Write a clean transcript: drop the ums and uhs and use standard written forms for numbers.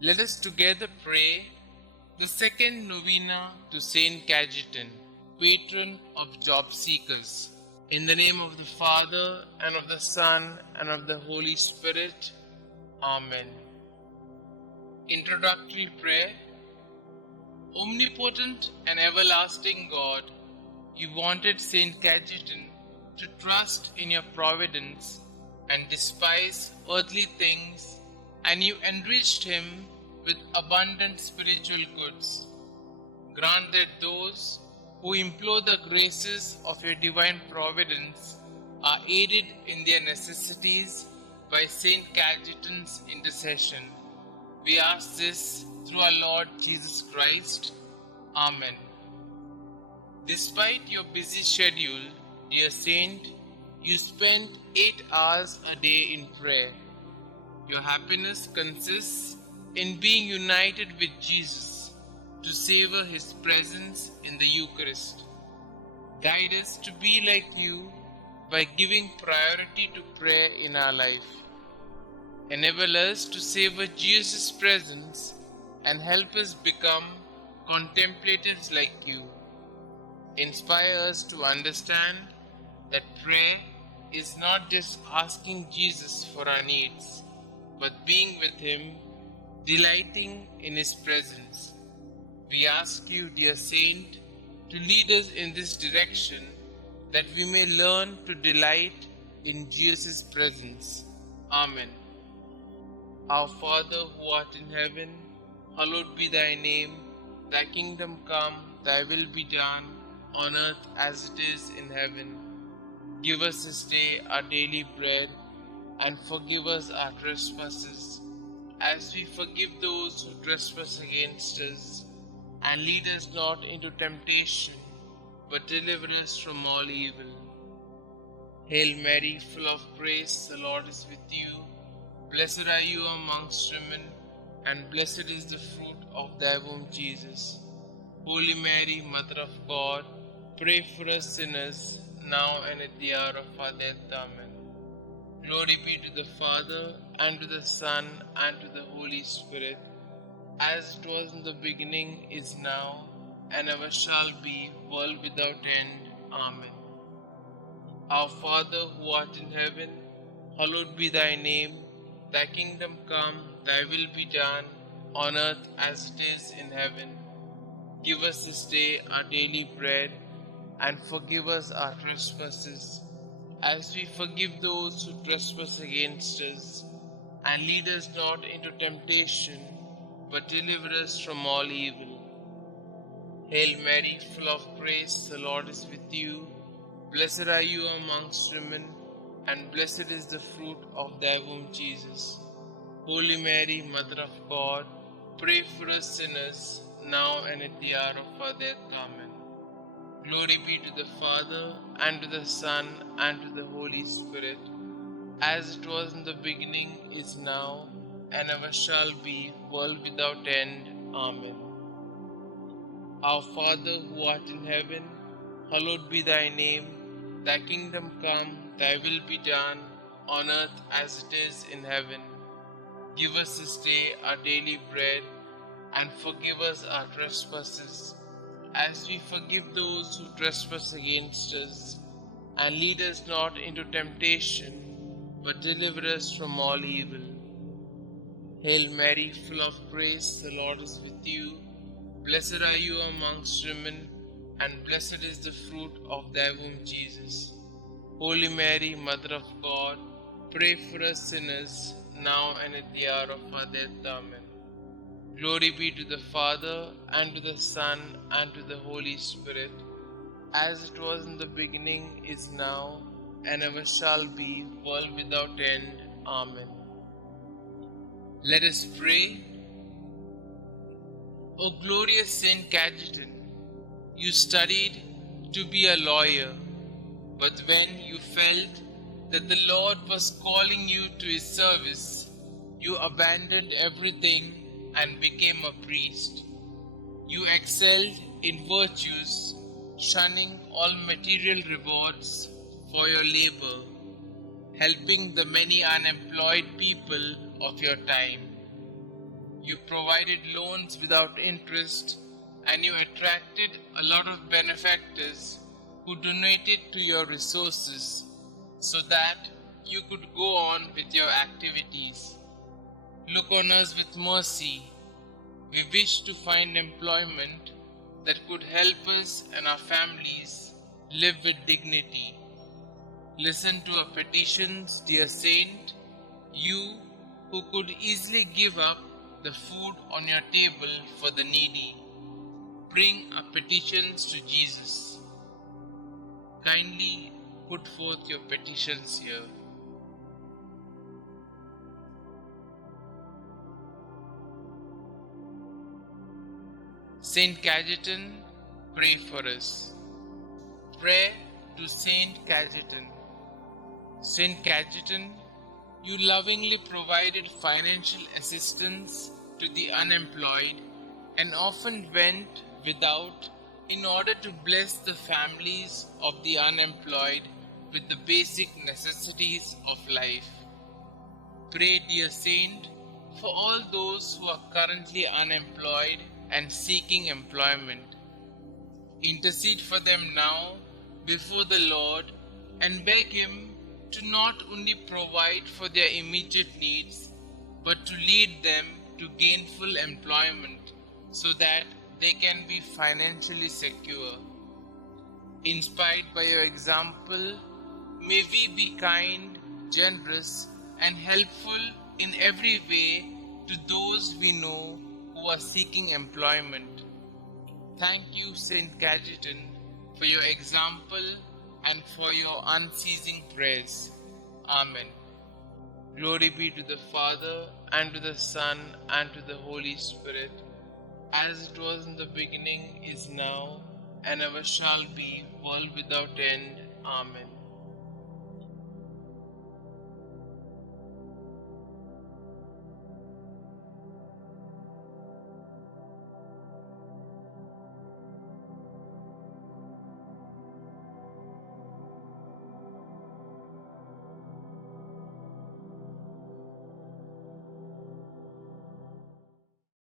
Let us together pray the second novena to Saint Cajetan, patron of job seekers. In the name of the Father, and of the Son, and of the Holy Spirit. Amen. Introductory prayer. Omnipotent and everlasting God, you wanted Saint Cajetan to trust in your providence and despise earthly things, and you enriched him with abundant spiritual goods. Grant that those who implore the graces of your divine providence are aided in their necessities by Saint Cajetan's intercession. We ask this through our Lord Jesus Christ. Amen. Despite your busy schedule, dear Saint, you spend 8 hours a day in prayer. Your happiness consists in being united with Jesus to savor his presence in the Eucharist. Guide us to be like you by giving priority to prayer in our life. Enable us to savor Jesus' presence and help us become contemplators like you. Inspire us to understand that prayer is not just asking Jesus for our needs, but being with him, delighting in his presence. We ask you, dear Saint, to lead us in this direction, that we may learn to delight in Jesus' presence. Amen. Our Father who art in heaven, hallowed be thy name. Thy kingdom come, thy will be done, on earth as it is in heaven. Give us this day our daily bread, and forgive us our trespasses, as we forgive those who trespass against us. And lead us not into temptation, but deliver us from all evil. Hail Mary, full of grace, the Lord is with you. Blessed are you amongst women, and blessed is the fruit of thy womb, Jesus. Holy Mary, Mother of God, pray for us sinners, now and at the hour of our death. Amen. Glory be to the Father, and to the Son, and to the Holy Spirit, as it was in the beginning, is now, and ever shall be, world without end. Amen. Our Father who art in heaven, hallowed be thy name. Thy kingdom come, thy will be done, on earth as it is in heaven. Give us this day our daily bread, and forgive us our trespasses, as we forgive those who trespass against us. And lead us not into temptation, but deliver us from all evil. Hail Mary, full of grace, the Lord is with you. Blessed are you amongst women, and blessed is the fruit of thy womb, Jesus. Holy Mary, Mother of God, pray for us sinners, now and at the hour of our death. Amen. Glory be to the Father, and to the Son, and to the Holy Spirit, as it was in the beginning, is now, and ever shall be, world without end. Amen. Our Father who art in heaven, hallowed be thy name. Thy kingdom come, thy will be done, on earth as it is in heaven. Give us this day our daily bread, and forgive us our trespasses, as we forgive those who trespass against us. And lead us not into temptation, but deliver us from all evil. Hail Mary, full of grace, the Lord is with you. Blessed are you amongst women, and blessed is the fruit of thy womb, Jesus. Holy Mary, Mother of God, pray for us sinners, now and at the hour of our death. Amen. Glory be to the Father, and to the Son, and to the Holy Spirit, as it was in the beginning, is now, and ever shall be, world without end. Amen. Let us pray. O glorious Saint Cajetan, you studied to be a lawyer, but when you felt that the Lord was calling you to his service, you abandoned everything and became a priest. You excelled in virtues, shunning all material rewards for your labor, helping the many unemployed people of your time. You provided loans without interest, and you attracted a lot of benefactors who donated to your resources so that you could go on with your activities. Look on us with mercy. We wish to find employment that could help us and our families live with dignity. Listen to our petitions, dear Saint, you who could easily give up the food on your table for the needy. Bring our petitions to Jesus. Kindly put forth your petitions here. Saint Cajetan, pray for us. Prayer to Saint Cajetan. Saint Cajetan, you lovingly provided financial assistance to the unemployed and often went without in order to bless the families of the unemployed with the basic necessities of life. Pray, dear Saint, for all those who are currently unemployed and seeking employment. Intercede for them now before the Lord and beg Him to not only provide for their immediate needs, but to lead them to gainful employment so that they can be financially secure. Inspired by your example, may we be kind, generous, and helpful in every way to those we know who are seeking employment. Thank you, Saint Cajetan, for your example and for your unceasing prayers. Amen. Glory be to the Father, and to the Son, and to the Holy Spirit, as it was in the beginning, is now, and ever shall be, world without end. Amen.